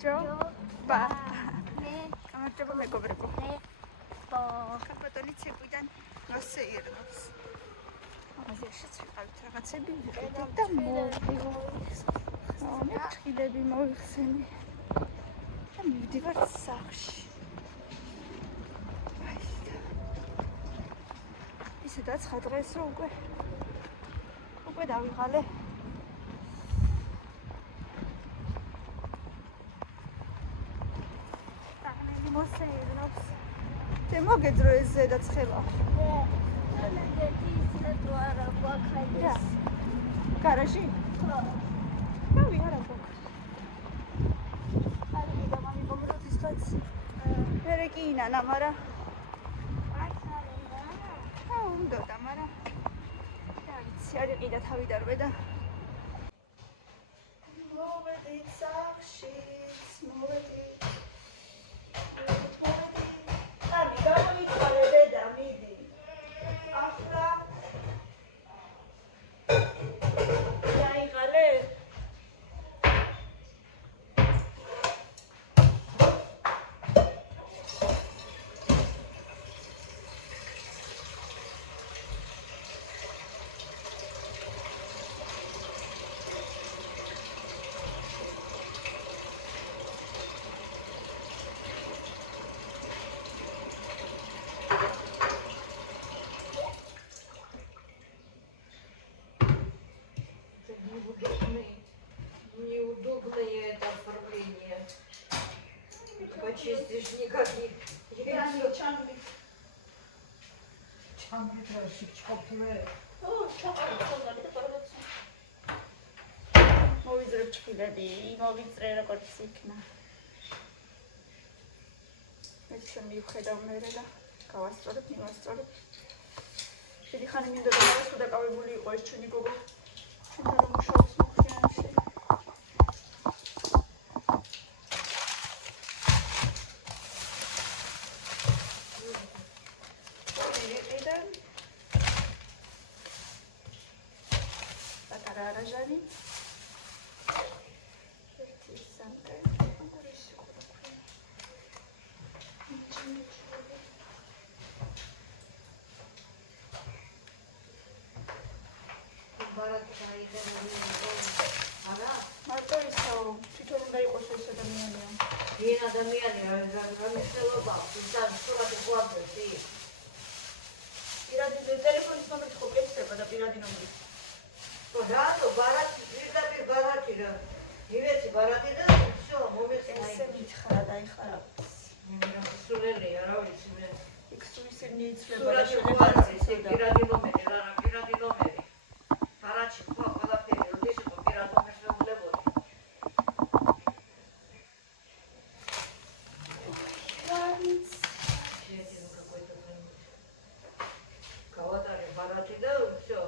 ჯობა. გამარჯობა მეგობრებო. ხალბატონი ცეკვიდან რასე იერნობს. ამაზეშიც ვიყავით რაღაცები ვიყიდით და მოვიხილები მოიხსენი. და მივდივართ სახლში. ისე დაცხადრეს რომ უკვე დავიღალე. ტანელი მოსეირნობს. Te mogedro ez zeda ცხელა. Garaži? Pravi, ara bok. Ara mi da mami pomrotis toc. Verekina namara. Undo damara. Da vitsi, ara qida tavi darbe da. Movedit saqshits, movedit. Неудобное это оформление. Почистишь никаких. Чамби. Чамби трошки чопме. მოვიზრებ ჭკილები, მოვიწრე როგორც იქნა. მეცე მივხედავ მერე და გავასწორებ, მივასწორებ. შედი ხანი მინდოდა მაგას თუ დაკავებული იყო ეს ჩვენი გოგო. ჩვენ რომ მუშაობს მოხიანში. პატარა არაჟანი. მარტო ისო თვითონ უნდა იყოს ეს ადამიანია. ვინ ადამიანია, რამისელობა, ზან სურათი გვაქვს. პირადი ტელეფონის ნომერი ხო გეცდება და პირადი ნომერი. რატო ბარათი, პირდაპირ ბარათი რა. ივეცი ბარათი და всё, მომეცნაი. ესე მითხრა და იხარა. სულელია, რა ვიცი მე. იქ სულ ისინი იცლება და შეგვიძლია ეს პირადი ნომერი, რა პირადი ნომერი. ბარათი ხო ყველაფერი, როდის იყო პირადი ნომერი შეუძლებოდი. გავატარე ბარათი და всё.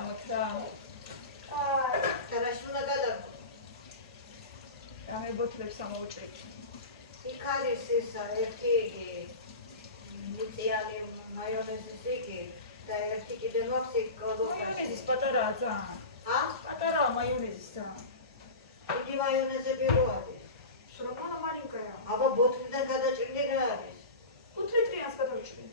წამოთ რა. და რაში უნდა გადავიდე? რამე ბოთლებს ამოვჭრით. იქ არის ისა ერთი მიწიანი მაიონეზის იგი და ერთი კიდე მაქვს იქ კოდოფაში. მაიონეზის პატარაა ძალიან. პატარაა მაიონეზის ძალიან. იგი მაიონეზები რო არის? შრომალა მარინკაა. აბა ბოთლიდან გადაჭრილი რა არის? 5 ლიტრიანს გადავიჭრი.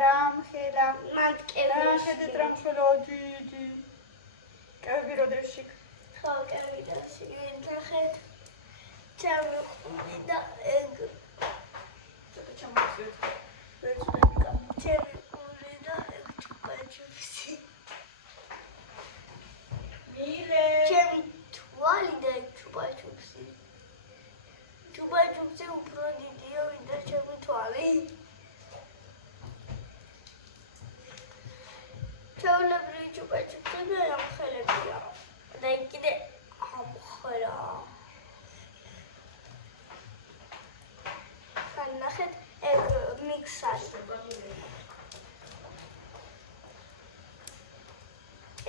Ramkhela. Ხედეთ რამხელა დიდი. კევი როდეში. ხო, კევი როდეში. ნახეთ. ჩამოვიდა და ეგ. ცოტა ჩამოვიეთ. ვეცდები. ჩამოვიდა და ეგ ჩუბაჩუბსი. მილე. ჩემი თვალი და ეგ ჩუბაჩუბსი. ჩუბაჩუბსი უფრო დიდია ვიდრე ჩემი თვალი. ჩაოლებრი ჩუბაჩუბსი და რამხელებია. და იქ კიდე ამხერა. ნახეთ ეგ მიქსარი.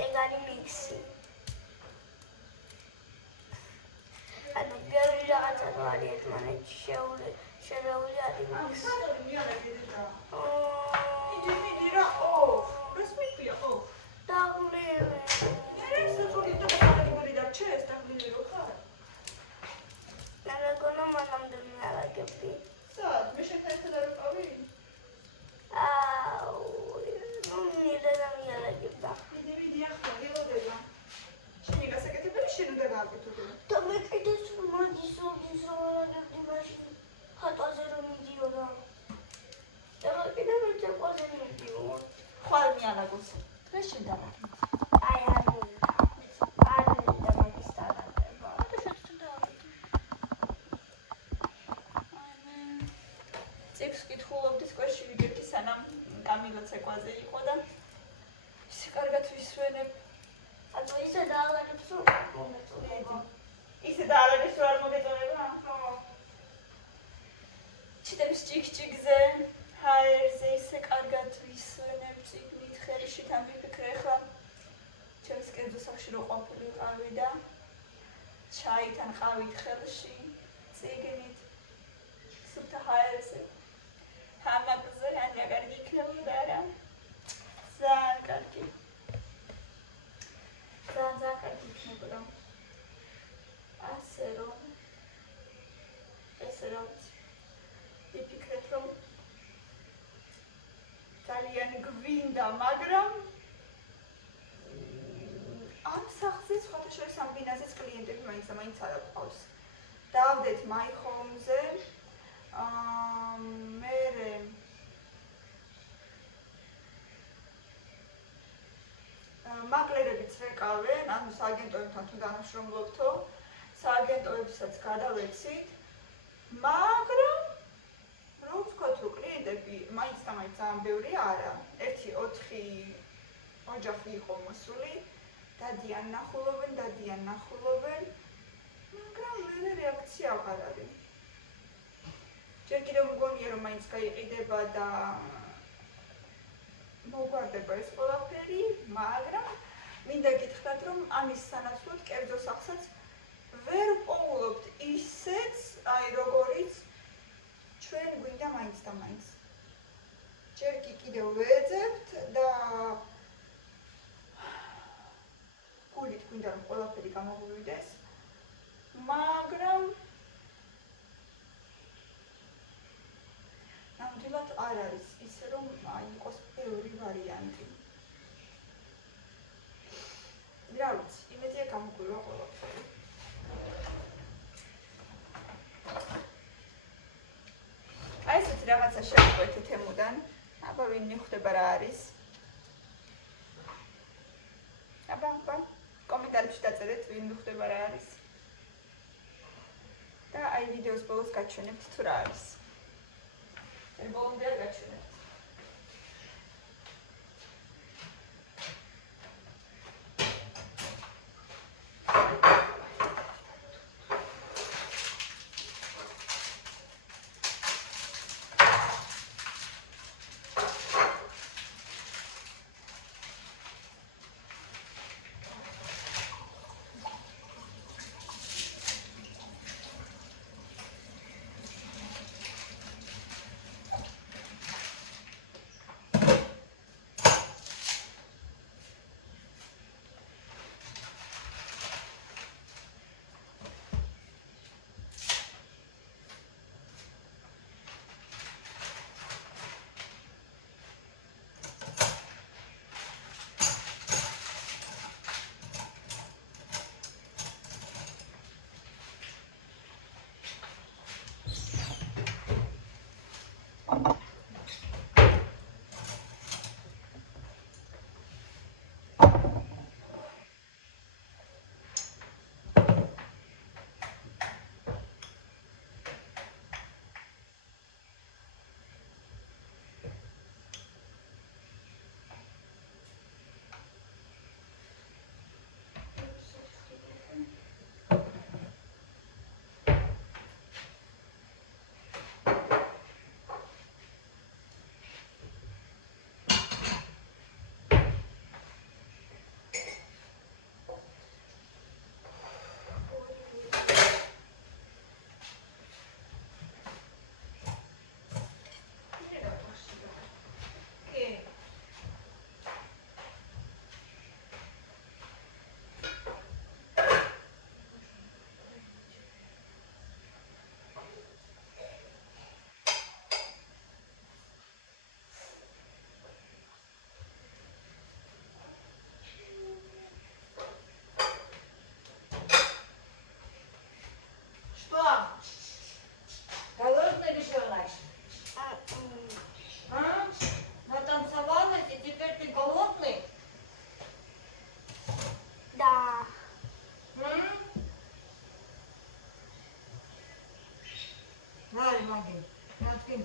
ეგ არის მიქსი. ანუ ბევრი რაღაცა რო არის ერთმანეთში შერეული არის მიქსი. მიდი რა ო რას მიფია ო დაღლილი. ეს ზოგი და დაღლილი და ჩეს დაღლილი რო ხარ. ნაგონა მანამდე მიალაგებდი. სად მე შეთანხმდა რომ ყავი? ნუ მიდე და მიალაგებდა. მიდი ახლა გელოდება. შენი გასაკეთებელი შენ უნდა გააკეთო. და მე კიდე მოდის რომ მაშინ ხატვაზე რომ მიდიოდა. და კიდე მე წაყვაზე მიდიოდა. ხვალ მიალაგოს. დღეს შენ დაგაკეთე. აი არ მინდა. არ მინდა მაგის დაგაკეთება. და შენ დააკეთე. წიგნს კითხულობდი სკოლაში ვიგებდი სანამ კამილო ცეკვაზე იყო და ისე კარგად ვისვენებ. ანუ ისე დაალაგებს რომ მომეწონება. ისე დაალაგებს რომ არ მოგეწონება? ხო. ჩიტებს ჭიქჭიქზე, ჰაერზე ისე კარგად ვისვენებ წიგნით ხელში დამიფიქრე ხა. ჩემს კერძო სახში რო ყოფილიყავი და ჩაითან ყავით ხელში, წიგნით სუფთა ჰაერზე. ჰამაკზე რა კარგი იქნებოდა რა. ძალიან კარგი. ძალიან კარგი იქნებოდა. ასე რომ ვიფიქრეთ რომ ძალიან გვინდა, მაგრამ ამ სახლზე სხვათა შორის ამ ბინაზეც კლიენტები მაინც არ აყავს. დავდეთ მაიხომზე. მერე მაკლერებიც ვეკავენ, ანუ სააგენტოებთან თუ თანამშრომლობთო, სააგენტოებსაც გადავეცით, მაგრამ რო ვთქვათ, რომ კლიენტები მაინც ძალიან ბევრი არა. 1-4 ოჯახი იყო მოსული, დადიან ნახულობენ, მაგრამ მერე რეაქცია აღარ არის. ჯერ კიდევ მგონია, რომ მაინც გაიყიდება და მოგვარდება ეს ყველაფერი, მაგრამ მინდა გითხრათ, რომ ამის სანაცვლოდ კერძო სახლსაც ვერ პოულობთ ისეც, აი როგორიც ჩვენ გაიცა მაინც. ჯერ კი კიდევ ვეძებთ და გულით გვინდა რომ ყველაფერი გამოგვივიდეს. მაგრამ ნამდვილად არ არის ისე რომ იყოს ბევრი ვარიანტი. რა ვიცი, იმედია გამოგვივა ყველაფერი. აი ესეთი რაღაცა შევყვეთ თემუდან. აბა ვინ მიხვდება რა არის? აბა კომენტარებში დაწერეთ ვინ მიხვდება რა არის. და აი ვიდეოს ბოლოს გაჩვენებთ თუ რა არის. ბოლომდე არ გაჩვენებთ.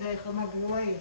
Дай хамагуай.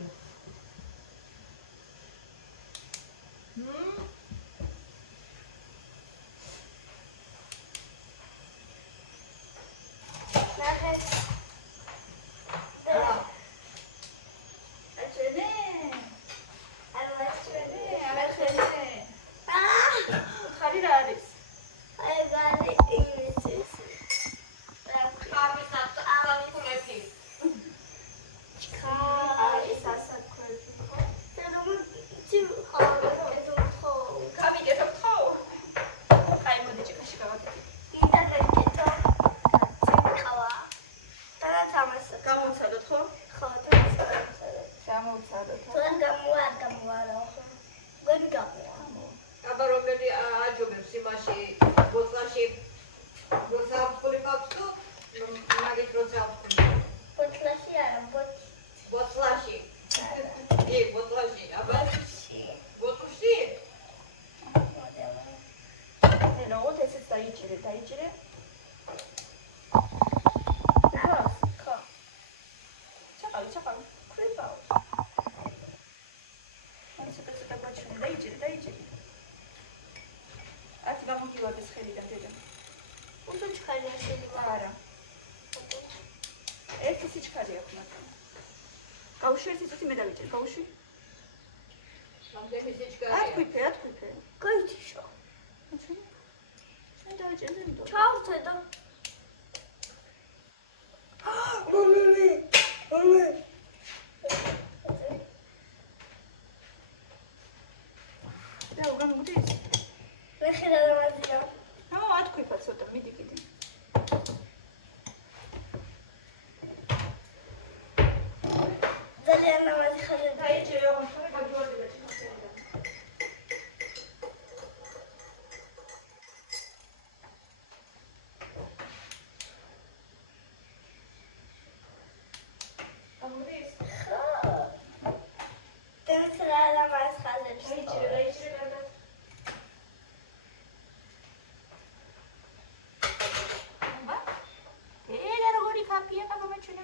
აბა მაჩვენე.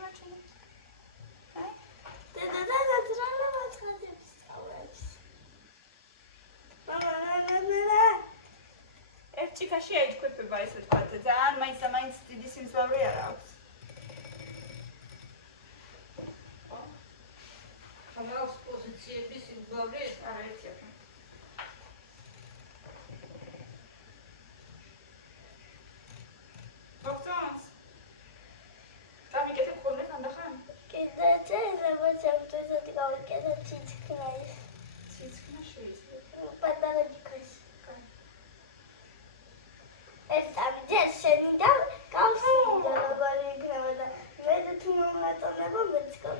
აი, ერთ ჭიქაში აიჯგუფება ესე ვთქვათ, ძალიან მაინც დიდი სიმძლავრე არ აქვს. ხალხს პოზიციების სიმძლავრე არა ერთი აქვს. ბოქცონს. გამიგეთებ ხოლმე ხანდახან? ციცქნა შეიძლება.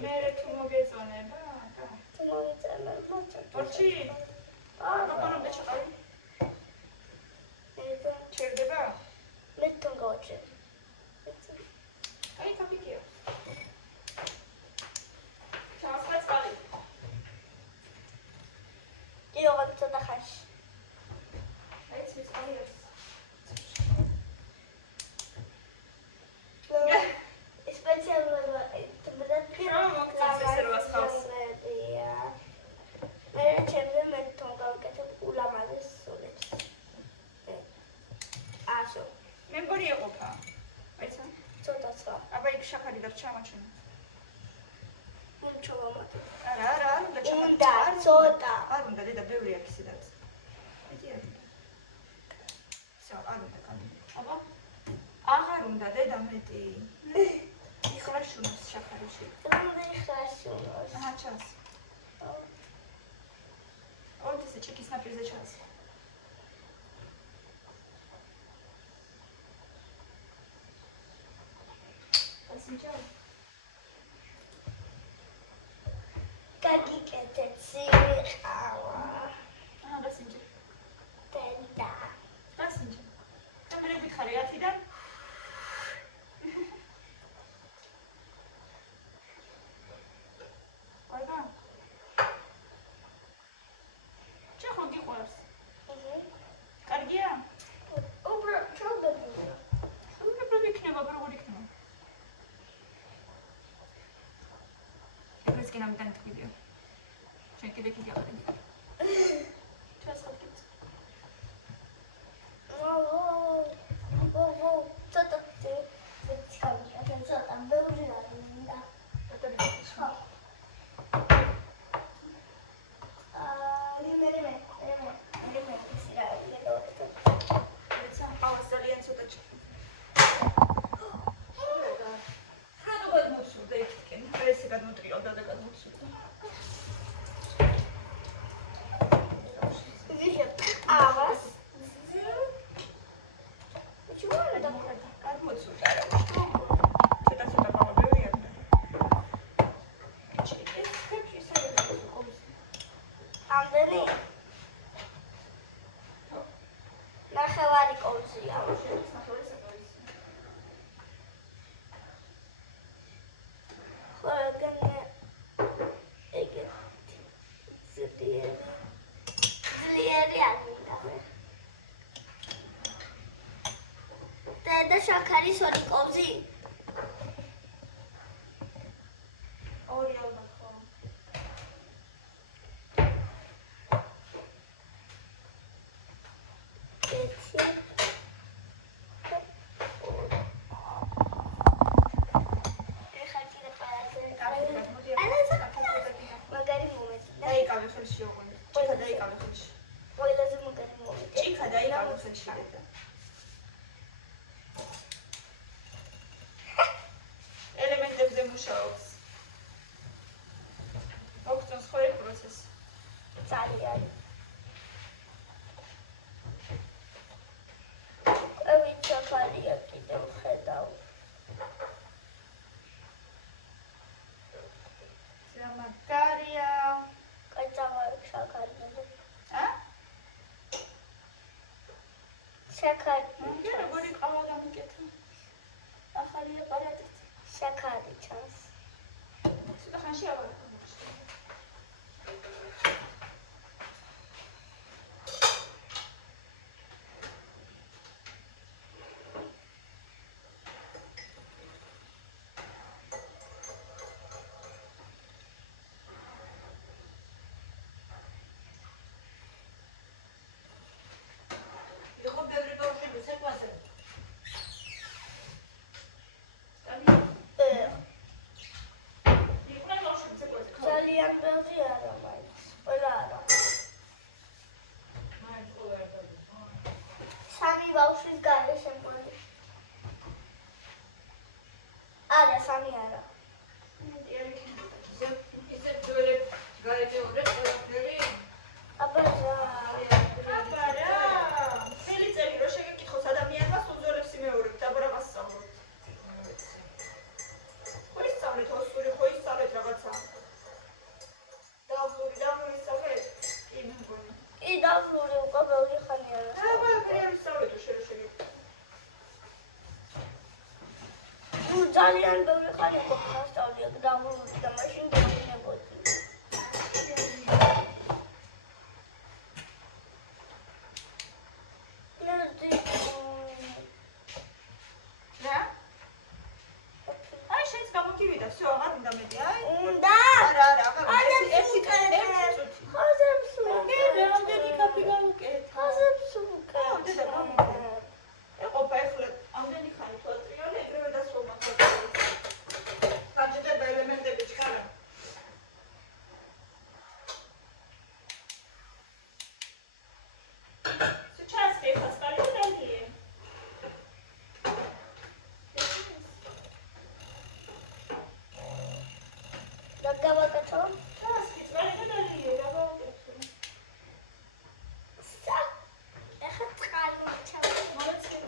მერე თუ მოგეწონება, ორჩი? როგორ ჩაყავი? ჩერდება? აი, კაფიკია. ჩასვლა წყალი. აი, წყალი არის. მე მგონი ეყოფა. აიცა? აბა იქ შაქარი დარჩა მაჩვენე. არა, უნდა ჩამოწვა. არ უნდა, დედა, ბევრი აქვს ისედაც. მეტი არ უნდა. ისე არ უნდა კანი. აბა. აღარ უნდა, დედა, მეტი. იხრაშუნოს შაქარიში. აჰა, ჩას. ოდი ესე ჭიქის ნაპირზე ჩას. ასინჯა. აჰა, დასინჯა. დასინჯა. და მე გითხარი 10-დან? აიგა? ჩახო გიყვარს. კარგია? უბრალოდ იქნება, როგორ იქნება? ეს კი ნამდვილად თქვიდიო. შენ კიდე აღარ. ჩას ხალხით. შაქარი სორი კოვზი? ორი ალბათ ხო. ელემენტებზე მუშაობს. ოქროს ხო ეს პროცესი. ძალიან. შაქარია კიდევ ხედავ. ზამაგარია. კაცავარ შაქარია. შაქარი. როგორი ყავა გამიკეთა. ახალი აპარატით. შაქარი ჩანს. ცოტა ხანში აღარ სამი არა. ისე ძველი გაიწეურეთ ყველაფერი. აბა რა. წელი წელი რო შეგეკითხოს ადამიანმა უძველესი მეორებთ, აბა რა გასწავლოთ. ხო ისწავლეთ ოსური, ხო ისწავლეთ რაღაცა. დაბლური ისწავლეთ? კი მეგონა. კი დაბლური უკვე ბევრი ხანი არა. აბა ვერ ისწავლეთ შე რო შეგეკითხო. ძალიან ბევრი ხანი გვასწავლია დაბლური და მაშინ დავინებოდი. რა? აი შენს გამოგივიდა, всё, აღარ უნდა მეტი, აი. უნდა? არა, აღარ უნდა. ერთი წუთი. ხაზებს კი, რამდენი კაფე გავუკეთ? ხაზებს უკეთ. დედა გამოგივიდა. ეყოფა ეხლა ამდენი ხანი თვალწრიული, ეგრევე დასრულმა თვალწრიული. გაჭირდება ელემენტები ჩქარა. Сейчас я поставлю далее. დაგავაკეთო? Сейчас, смотри, далее, давай. სა. ეხა წყალი ჩავ. Молодцы.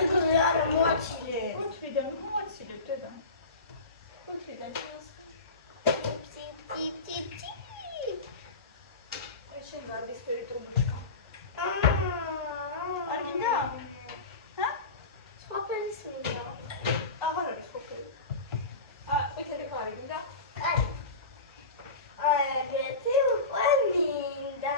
ეგრე არა მოაჩილე. Куда молодцы, деда. Куда сейчас? Еще гарбис перед трубочка. Аргина? А? სოფელის მინდა. აღარ არის ხოქელი. ეთერი გარიგინდა. კაი. ეგეთი უკვე მინდა.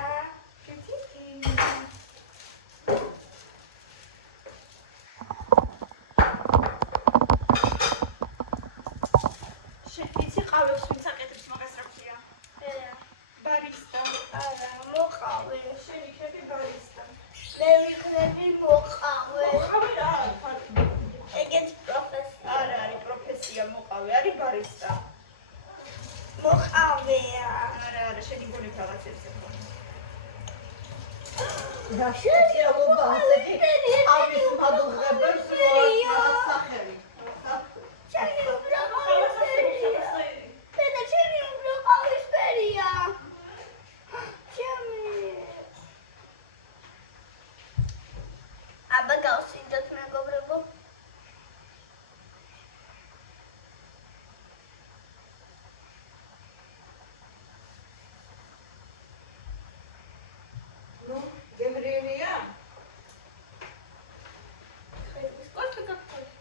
შენ ყავებს ვინც აკეთებს მაგას რა ქვია? ბარისტა. არა, მოყავე. შენ იქნები ბარისტა. მე ვიქნები მოყავე. მოყავე რა არის? ეგეთი პროფესია. არა არის პროფესია მოყავე, არის ბარისტა. მოყავეა. არა, შენი გონი რაღაცებს ეხლა. რა შეიძლება ასეთი ავის მადუღებებს მოაწყოთ სახელი. ჩემი უფრო ყავისფერია. დედა, ჩემი უფრო ყავისფერია. ჩემი. აბა გავსინჯოთ მეგობრებო. ნუ გემრიელია? კოთე გაკეთე.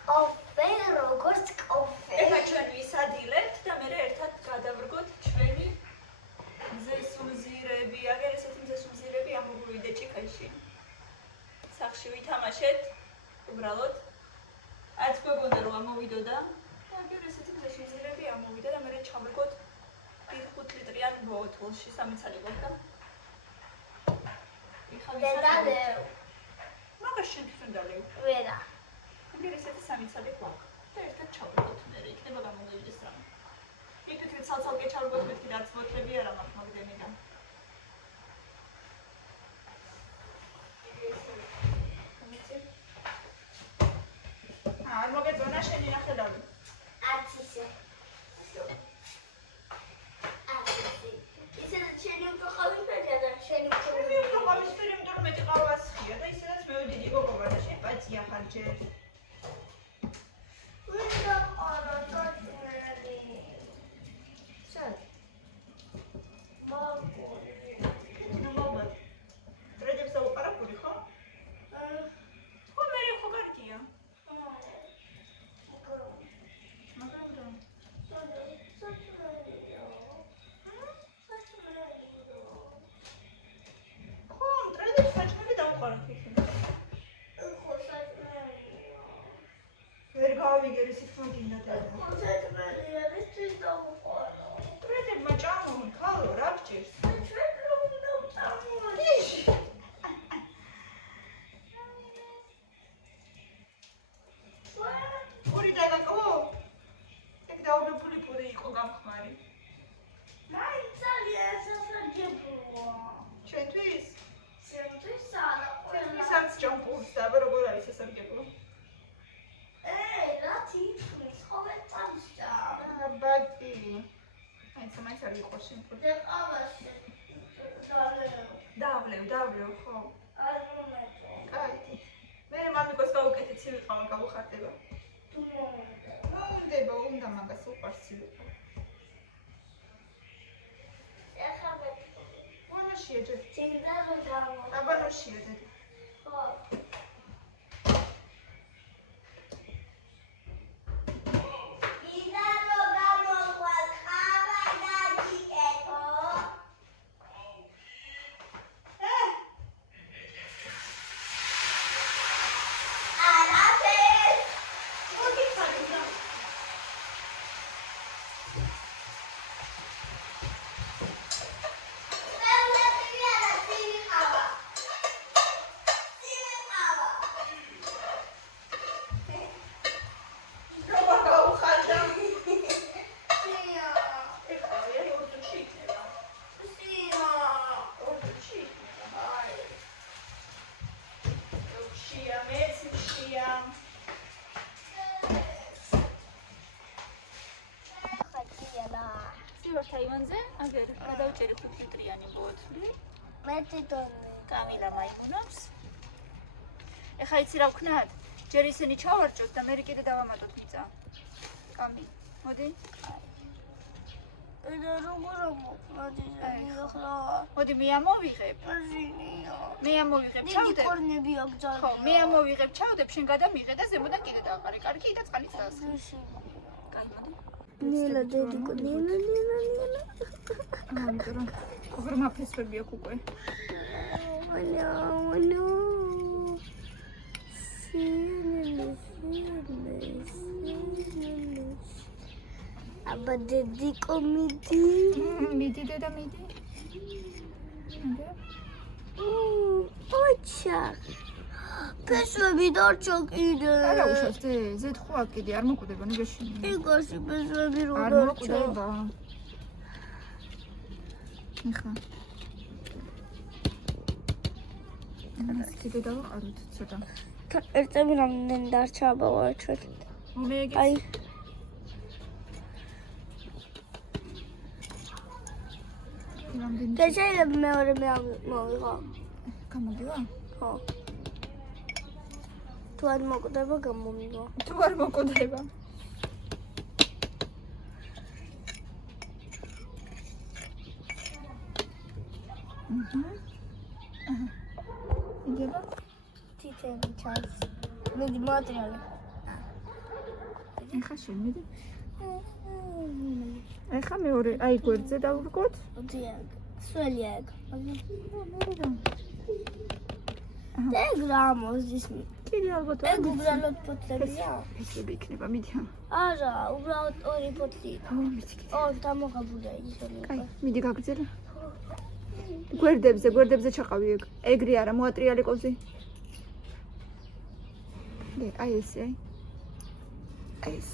კოფე, როგორც კოფე. ეხლა ჩვენ ვისადილებთ და მე ერთად გადავრგოთ ჩვენი მზესუმზირები. აგერ ესეთი მზესუმზირები ამოგვივიდა ჭიქაში. სახში ვითამაშეთ. უბრალოდ არც გვეგონდა რომ ამოვიდოდა. და აგერ ესეთი მზესუმზირები ამოვიდა და მე ჩავრგოთ 5 ლიტრიან ბოთლში 3 ცალი გქონდა. დედალევ. მაგას შენ თვითონ დალევ. ვერა. აგერ ესეთი 3 ცალი გვაქვს. და ერთად ჩავრგოთ მე იქნება გამომივიდეს რამე. იფიქრეთ ცალ-ცალკე ჩავრგოთ მეთქი რაც მოთლები არა მაქვს მაგდენიდან. არ მოგეწონა შენი ნახელავი. არც ისე. არც ისე. ისედაც შენი უფრო ყავისფერია და შენი მე უფრო ყავისფერი, იმიტომ რომ მეტი ყავასხია და ისედაც მე დიდი გოგოა და შენ პაცია ხარ ჯერ. ვინდა არა კაცნერი. სად? მაგორი. ნუ მოგვა. რედებს დაუყარაფული ხო? ხო მე ხო გარტია. მაგრამ რა? ხო, რედებს საჭმელი დაუყარაფი. ვერ გავიგერ ისიც მოგინდა და. რედებმა ჭამონ, ხალო, რა გჭირს? პური დაგაკო? ეგ დაობებული პური იყო გამხმარი. ჩვენთვის? არ იყო შემკული. და ყავაში დავლევ, ხო. არ მომეწო. კაი. მე მამიკოს გავუკეთე ცივი ყავა გავუხატება. თუ მომეწო. უნდა მაგას უყვარს ცივი ყავა. ეხლა მე მონაშია ჯერ. წინდა რომ დავა. აბანოშია დედა. ხო. აივანზე, აგერ გადავჭერი 5 ლიტრიანი ბოთლი. მეტი დონე. კამილა მაიგუნებს. ეხლა იცი რა ვქნათ? ჯერ ისინი ჩავარჭოთ და მე კიდე დავამატოთ მიწა. კამი, მოდი. და როგორ მოდი ახლა. მოდი მე ამოვიღებ. აზინია. მე ამოვიღებ, დიდი ჩავდებ. კორნები აქვს ძალიან. ხო, მე ამოვიღებ, ჩავდებ, შენ გადამიღე და ზემოდან კიდე დააყარე. კარგი და წყალიც დაასხე. კაი, მოდი. ნელა დედიკო, ნელა. ამიტომ რომ ღრმა ფესვები აქვს უკვე. Ано. აბა დედიკო მიდი. მიდი დედა მიდი. ოჩა. ფესვები დარჩა კიდე. არა უშავს ზედ ხო კიდე არ მოკვდება ნიგეში. იგოში ფესვები რო არ დარჩა. მოკვდება. ეხა. ეს კიდე დავაყაროთ ცოტა. ერთები რამდენი დარჩა აბა ვაჩვენ. მომეგე. აი. რამდენი? და შეიძლება მეორე მე მოვიღო. გამოდივა? ხო. თუ არ მოკვდება გამომიგო. თუ არ მოკვდება. იგება? თითები ჩანს. მიდი მატერიალი. ეხა შემიდი. ეხა მეორე, აი გვერდზე დავვრკოთ. მოდი აქ. სველი აქ. აჰა. და გრამოს ის. კიდე ალბათ ეგ უბრალოდ ფოთლებია? ფესვები იქნება, მიდი. არა, უბრალოდ ორი ფოთლი. მიდი. დამოღებულია ისინი. კაი, მიდი გაგრძელე. გვერდებზე ჩაყავი ეგ. ეგრე არა, მოატრიალი ყოზი. აი ესე. აი ეს.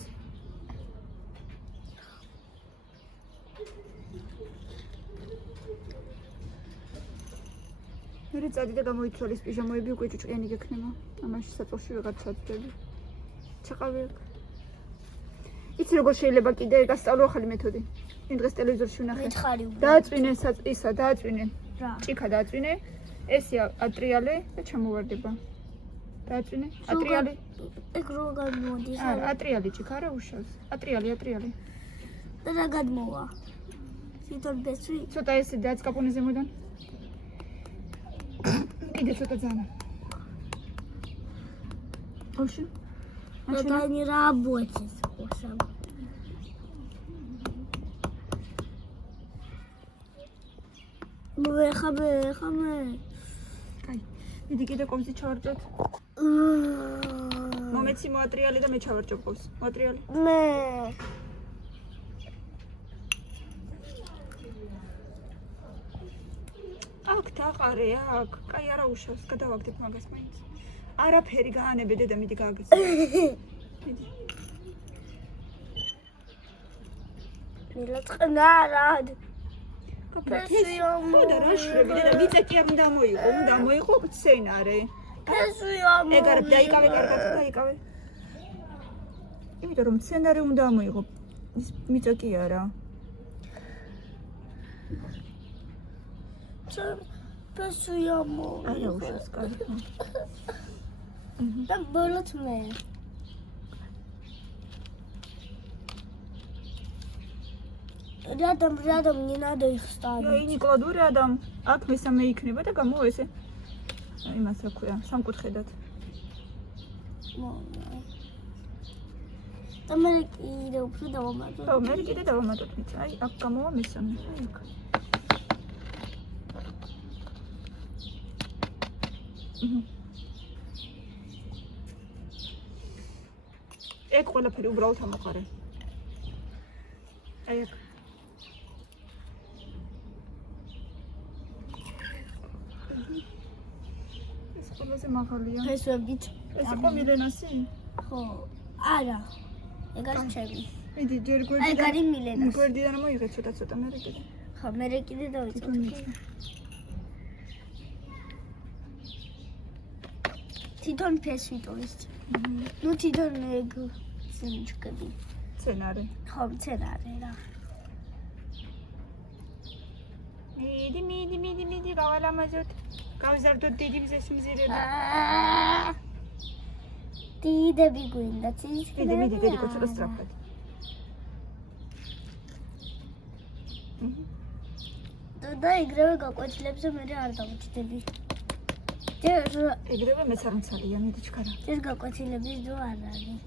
მე წადი და გამოიცვალის პიჟამოები უკვე ჭუჭყიანი გექნება. ამაში საწოლში ვეღარ ჩაძდები. ჩაყავი ეგ. იცი როგორ შეიძლება კიდე გასწავლო ახალი მეთოდი. იმ დღეს ტელევიზორში ვნახე. მითხარი უკვე. დააწვინე ისა, დააწვინე. რა? ჭიქა დააწვინე. ესია ატრიალე და ჩამოვარდება. დააწვინე. ატრიალი. ეგ რო გადმოდის? არა, ატრიალი ჭიქა არა უშავს. ატრიალი. და რა გადმოვა? თვითონ ბესვი? ცოტა ესე დაწყაპონე ზემოდან. კიდე ცოტა ძანა. ოში. და не работает. Осам. მოეხამე. კაი. მიდი კიდე ყოფს ჩავარჭოთ. მომეცი მოატრიალი და მე ჩავარჭობ ყოფს. მოატრიალი. მე აქ დაყარე, აქ. კაი არა უშავს, გადავაგდებ მაგას მაინც. არაფერი გაანებე დედა, მიდი გააგეს. მიდი. მილაწყნარად. ფესვია მოდა რა შვები დედა, მიწა კი არ უნდა მოიყო სცენარე. ფესვია ეგ არ დაიკავე კარგად, დაიკავე. იმიტომ რომ სცენარი უნდა მოიყო. ის მიწა კი არა. Pessuia mo. აი აუშავს კარგი. და ბოლოთ მე. რადომ ნინადო იხსტარი. აი ნიკლადური ადამ აქ მესამე იქნება და გამოვა ესე. იმას რა ქვია, სამკუთხედად. და მე კიდე უფრო დავამატო. ხო, მე კიდე დავამატოთ მით. აი აქ გამოვა მესამე. აი აქ. ეგ ყველაფერი უბრალოდ ამოყარე. აი აქ. ეს ყველაზე მაღალია. ფესვებით. ეს იყო მილენასი? ხო. არა. ეგარ ჩემი. მიდი ჯერ გვერდიდან. აი გარი მილენას. გვერდიდან მოიღე ცოტა მე კიდე. ხო, მე კიდე დავიწყე. თვითონ ფესვიტოვის. ნუ თვითონ ეგ სინჩკები. სცენარი. ხო, სცენარი რა. მიდი გავალამაზოთ. გავზარდოთ დიდი მზეს მზირები. დიდები გვინდა, ცისკები. მიდი დედიკო ცოტა სწრაფად. და ეგრევე გაკვეთილებზე მე არ დავჭდები. ეგრევე მეც არ მცალია, მიდი ჩქარა. ეს გაკვეთილების დრო არ არის.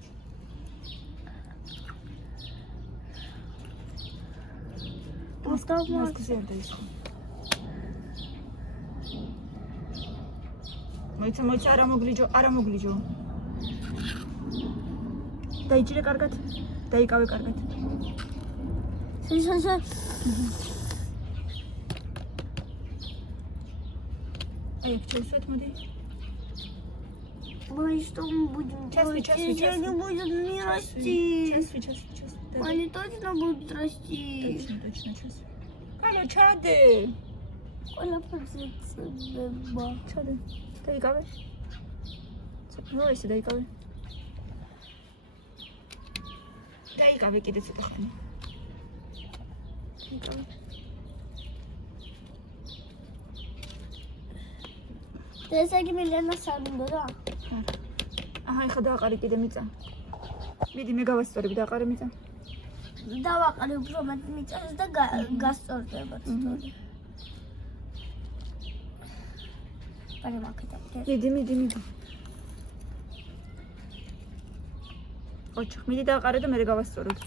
მასკზე არ დაისხო. მოიცა არა მოგლიჯო. დაიჭირე კარგად. დაიკავე კარგად. სა აი, ჩავსვეთ მოდი. Ой, что мы будем делать? Если они будут не расти. Час. Они точно будут расти. Точно, час. Алло, ჩადე. ყველაფერზე წდება. ჩადე. დაიკავე. ცოტა ესე დაიკავე. დაიკავე კიდე ცოტა ხანი. დაიკავე. ეს იგი მილენა სამინდო რა. აჰა, ხა დააყარე კიდე მიწა. მიდი მე გავასწორებ დააყარე მიწა. დავაყარე უფრო მეტ მიწას და გასწორდება სწორი. პარე მაკეთა. მიდი. ოჩ, მიდი დააყარე და მე გავასწორებ.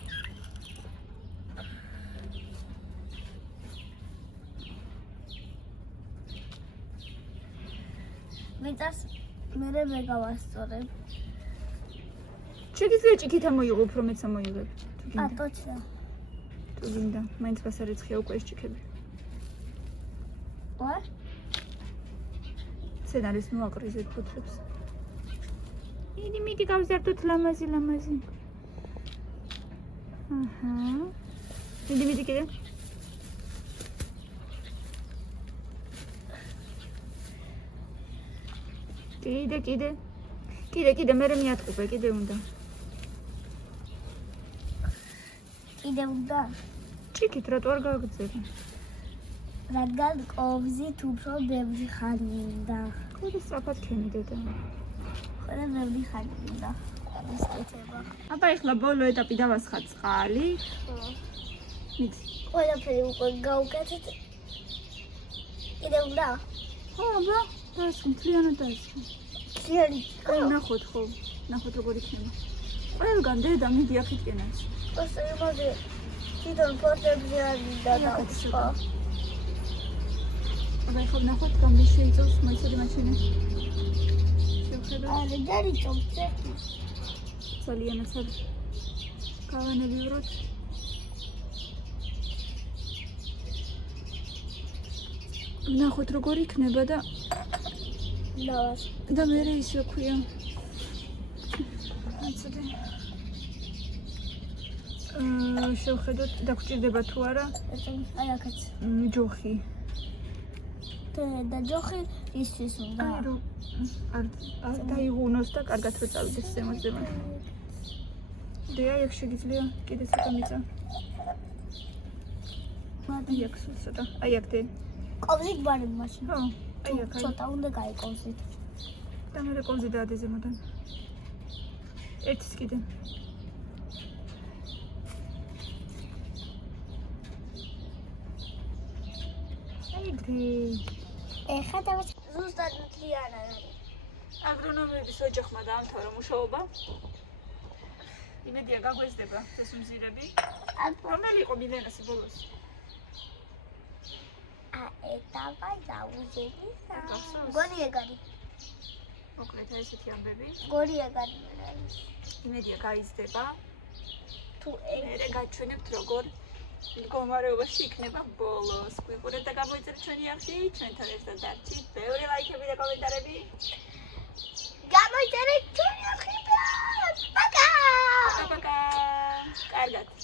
მიწას მე გავასწორებ. შეგიძლია ჭიქით ამოიღო, უფრო მეც ამოიღებ. точно. თუ გინდა, მაინც გასარეცხია უკვე ეს ჭიქები. ვა? სცენარის ნუ აკრიზეთ ფოთლებს. მიდი გავზარდოთ ლამაზი. აჰა. მიდი კიდე. კიდე მე მიატყუპე, კიდე უნდა. კიდე უნდა. ჭიქით რატო არ გაგრძელე? რადგან კოვზით უფრო ბევრი ხანი უნდა. ხოდი სწრაფად ქენი დედა. ხოლმე ბევრი ხანი უნდა. ისწრება. აბა ეხლა ბოლო ეტაპი დავასხა წყალი. მიდი. ყველაფერი უკვე გავუკეთეთ. კიდე უნდა. ხო, აბა, დასკვნ, მთლიანად დასკვნ. ძიერი. აი, ნახოთ როგორ იქნება. ყველგან დედა მიდი აქეთკენ არის. ასე იმაზე თვითონ ფოტოებზე არის და დაწყო. აბა ეხლა ნახოთ გამი შეიწევს მოიცადი მაჩვენე. შევხედოთ. არა, დარიწევს ერთი. ძალიანაც არის. გავანებივროთ. ნახოთ როგორ იქნება და და მე ისე ქვია. აცოდე. შევხედოთ დაგჭირდება თუ არა. აი აქაც. ჯოხი. და ჯოხი ისის უნდა. არ დაიღუნოს და კარგად რო წავიდეს ზემოთ. და აი აქ შეგიძლია კიდე ცოტა მიწა. აი აქ სულ ცოტა. აი აქ დე. ყოფზით ბარემ მაშინ. ხო. აი აქ. ცოტა უნდა გაიყოვზით. და მე კოლზი დაადე ზემოდან. ერთის კიდე. აი გრე. ეხლა დავაჭ ზუსტად მთლიან არის. აგრონომების ოჯახმა დაამთავრა მუშაობა. იმედია გაგვეცდება წესუმზირები. რომელი იყო მილენასი ბოლოს? ეტავა დაუზენი. გახსოვს? გონი ეგარი. მოკლედ ესეთი ამბები. გონი ეგარი. იმედია გაიზრდება. თუ მე გაჩვენებთ როგორ მდგომარეობაში იქნება ბოლოს. გვიყურეთ და გამოიწერეთ ჩვენი არხი, ჩვენთან ერთად დარჩით. ბევრი ლაიქები და კომენტარები. გამოიწერეთ ჩვენი არხი. პაკა! პაკა! კარგად.